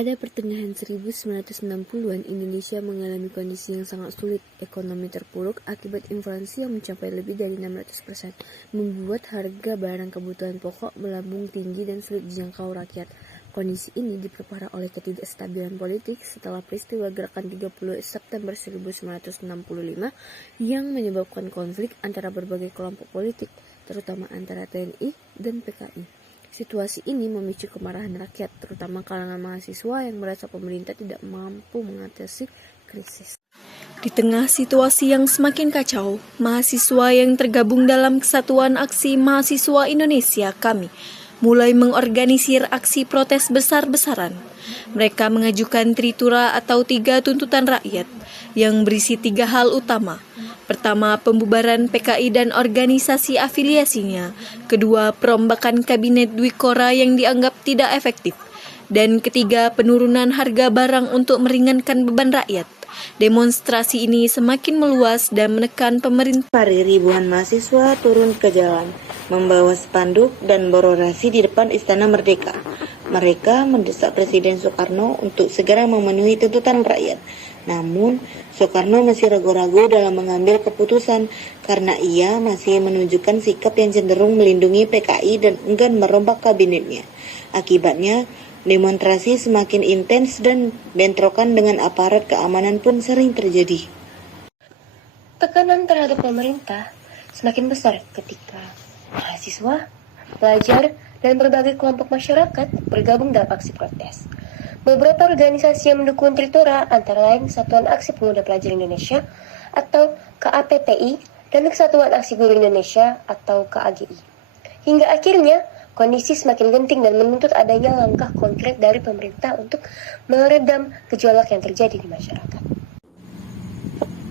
Pada pertengahan 1960-an, Indonesia mengalami kondisi yang sangat sulit. Ekonomi terpuruk akibat inflasi yang mencapai lebih dari 600%, membuat harga barang kebutuhan pokok melambung tinggi dan sulit dijangkau rakyat. Kondisi ini diperparah oleh ketidakstabilan politik setelah peristiwa Gerakan 30 September 1965 yang menyebabkan konflik antara berbagai kelompok politik, terutama antara TNI dan PKI. Situasi ini memicu kemarahan rakyat, terutama kalangan mahasiswa yang merasa pemerintah tidak mampu mengatasi krisis. Di tengah situasi yang semakin kacau, mahasiswa yang tergabung dalam Kesatuan Aksi Mahasiswa Indonesia KAMI mulai mengorganisir aksi protes besar-besaran. Mereka mengajukan tritura atau 3 tuntutan rakyat yang berisi 3 hal utama. Pertama, pembubaran PKI dan organisasi afiliasinya. Kedua, perombakan kabinet Dwi Kora yang dianggap tidak efektif. Dan ketiga, penurunan harga barang untuk meringankan beban rakyat. Demonstrasi ini semakin meluas dan menekan pemerintah. Ribuan mahasiswa turun ke jalan, membawa spanduk dan berorasi di depan Istana Merdeka. Mereka mendesak Presiden Soekarno untuk segera memenuhi tuntutan rakyat. Namun, Soekarno masih ragu-ragu dalam mengambil keputusan karena ia masih menunjukkan sikap yang cenderung melindungi PKI dan enggan merombak kabinetnya. Akibatnya, demonstrasi semakin intens dan bentrokan dengan aparat keamanan pun sering terjadi. Tekanan terhadap pemerintah semakin besar ketika mahasiswa, pelajar, dan berbagai kelompok masyarakat bergabung dalam aksi protes. Beberapa organisasi yang mendukung Tritura antara lain Kesatuan Aksi Pemuda Pelajar Indonesia atau KAPPI dan Kesatuan Aksi Guru Indonesia atau KAGI. Hingga akhirnya kondisi semakin genting dan menuntut adanya langkah konkret dari pemerintah untuk meredam gejolak yang terjadi di masyarakat.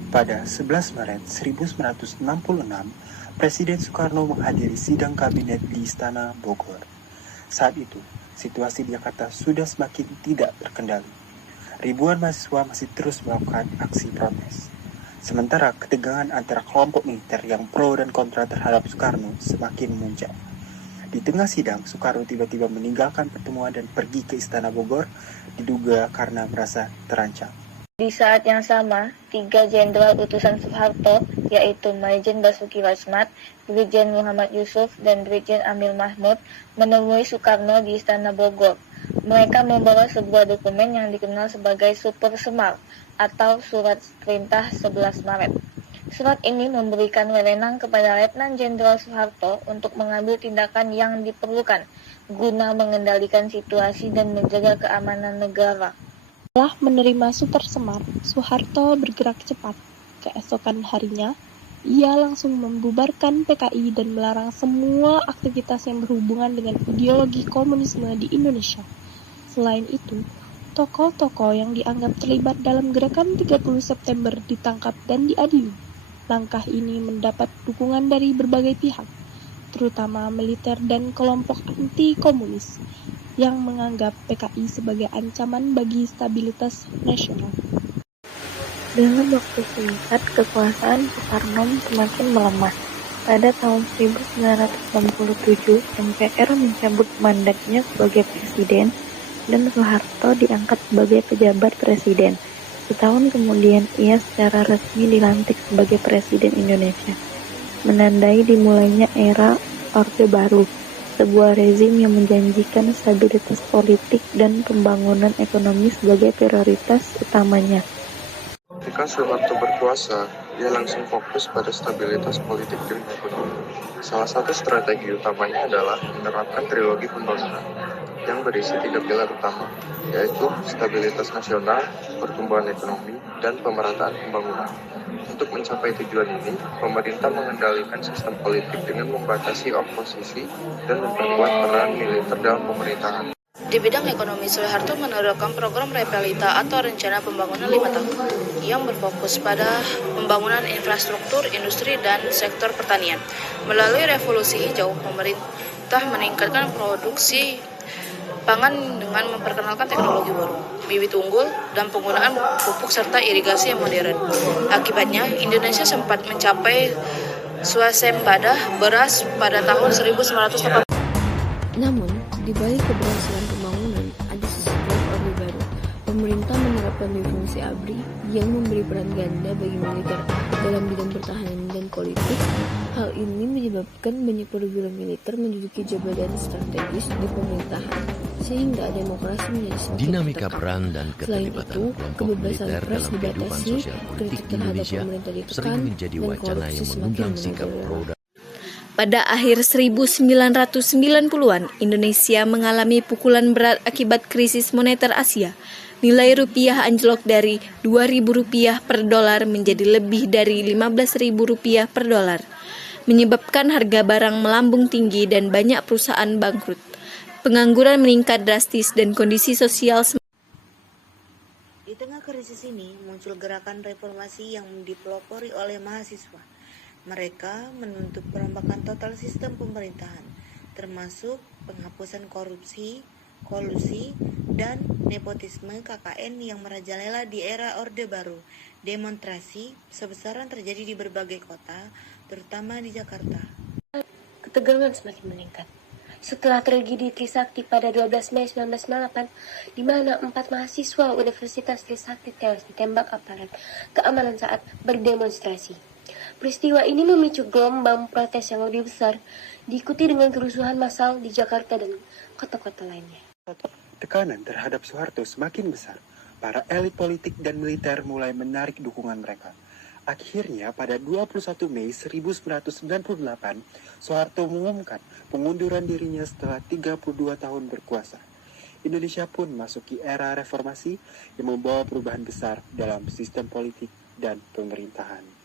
Pada 11 Maret 1966, Presiden Soekarno menghadiri sidang kabinet di Istana Bogor. Saat itu, situasi di Jakarta sudah semakin tidak terkendali. Ribuan mahasiswa masih terus melakukan aksi protes. Sementara ketegangan antara kelompok militer yang pro dan kontra terhadap Soekarno semakin memuncak. Di tengah sidang, Soekarno tiba-tiba meninggalkan pertemuan dan pergi ke Istana Bogor, diduga karena merasa terancam. Di saat yang sama, 3 jenderal utusan Soeharto, yaitu Maijen Basuki Rasmat, Brigjen Muhammad Yusuf, dan Brigjen Amil Mahmud, menemui Soekarno di Istana Bogor. Mereka membawa sebuah dokumen yang dikenal sebagai Super Semar, atau Surat Perintah 11 Maret. Surat ini memberikan wewenang kepada Letnan Jenderal Soeharto untuk mengambil tindakan yang diperlukan, guna mengendalikan situasi dan menjaga keamanan negara. Setelah menerima Super Semar, Soeharto bergerak cepat. Keesokan harinya, ia langsung membubarkan PKI dan melarang semua aktivitas yang berhubungan dengan ideologi komunisme di Indonesia. Selain itu, tokoh-tokoh yang dianggap terlibat dalam gerakan 30 September ditangkap dan diadili. Langkah ini mendapat dukungan dari berbagai pihak, terutama militer dan kelompok anti-komunis, yang menganggap PKI sebagai ancaman bagi stabilitas nasional. Dalam waktu singkat, kekuasaan Soekarno semakin melemah. Pada tahun 1967, MPR mencabut mandatnya sebagai presiden dan Soeharto diangkat sebagai pejabat presiden. Setahun kemudian, ia secara resmi dilantik sebagai Presiden Indonesia, menandai dimulainya era Orde Baru, sebuah rezim yang menjanjikan stabilitas politik dan pembangunan ekonomi sebagai prioritas utamanya. Ketika Soeharto berkuasa, dia langsung fokus pada stabilitas politik dan ekonomi. Salah satu strategi utamanya adalah menerapkan trilogi pembangunan yang berisi 3 pilar utama, yaitu stabilitas nasional, pertumbuhan ekonomi, dan pemerataan pembangunan. Untuk mencapai tujuan ini, pemerintah mengendalikan sistem politik dengan membatasi oposisi dan memperkuat peran militer dalam pemerintahan. Di bidang ekonomi, Soeharto menerapkan program Repelita atau Rencana Pembangunan 5 tahun yang berfokus pada pembangunan infrastruktur, industri, dan sektor pertanian. Melalui revolusi hijau, pemerintah meningkatkan produksi pangan dengan memperkenalkan teknologi baru, bibit unggul, dan penggunaan pupuk serta irigasi yang modern. Akibatnya, Indonesia sempat mencapai swasembada beras pada tahun 1980. Namun, di balik keberhasilan pembangunan, ada sisi gelap Orde Baru. pandai fungsi ABRI yang memberi peran ganda bagi militer dalam bidang pertahanan dan politik. Hal ini menyebabkan banyak perwira militer menduduki jabatan strategis di pemerintahan, sehingga demokrasi menjadi semakin Dinamika tertekan. peran dan Selain keterlibatan itu, kelompok kebebasan militer pers dalam kehidupan dibatasi, sosial politik kritik di terhadap Indonesia pemerintah ditekan, sering menjadi dan wacana korupsi yang semakin mengundang sikap merajalela. pro. Pada akhir 1990-an, Indonesia mengalami pukulan berat akibat krisis moneter Asia. Nilai rupiah anjlok dari Rp2.000 per dolar menjadi lebih dari Rp15.000 per dolar, menyebabkan harga barang melambung tinggi dan banyak perusahaan bangkrut. Pengangguran meningkat drastis dan kondisi sosial Di tengah krisis ini, muncul gerakan reformasi yang dipelopori oleh mahasiswa. Mereka menuntut perombakan total sistem pemerintahan, termasuk penghapusan korupsi, kolusi, dan nepotisme KKN yang merajalela di era Orde Baru. Demonstrasi besar-besaran terjadi di berbagai kota, terutama di Jakarta. Ketegangan semakin meningkat. Setelah tragedi Trisakti pada 12 Mei 1998, di mana 4 mahasiswa Universitas Trisakti tewas ditembak aparat keamanan saat berdemonstrasi. Peristiwa ini memicu gelombang protes yang lebih besar, diikuti dengan kerusuhan massal di Jakarta dan kota-kota lainnya. Tekanan terhadap Soeharto semakin besar. Para elit politik dan militer mulai menarik dukungan mereka. Akhirnya pada 21 Mei 1998, Soeharto mengumumkan pengunduran dirinya setelah 32 tahun berkuasa. Indonesia pun masuki era reformasi yang membawa perubahan besar dalam sistem politik dan pemerintahan.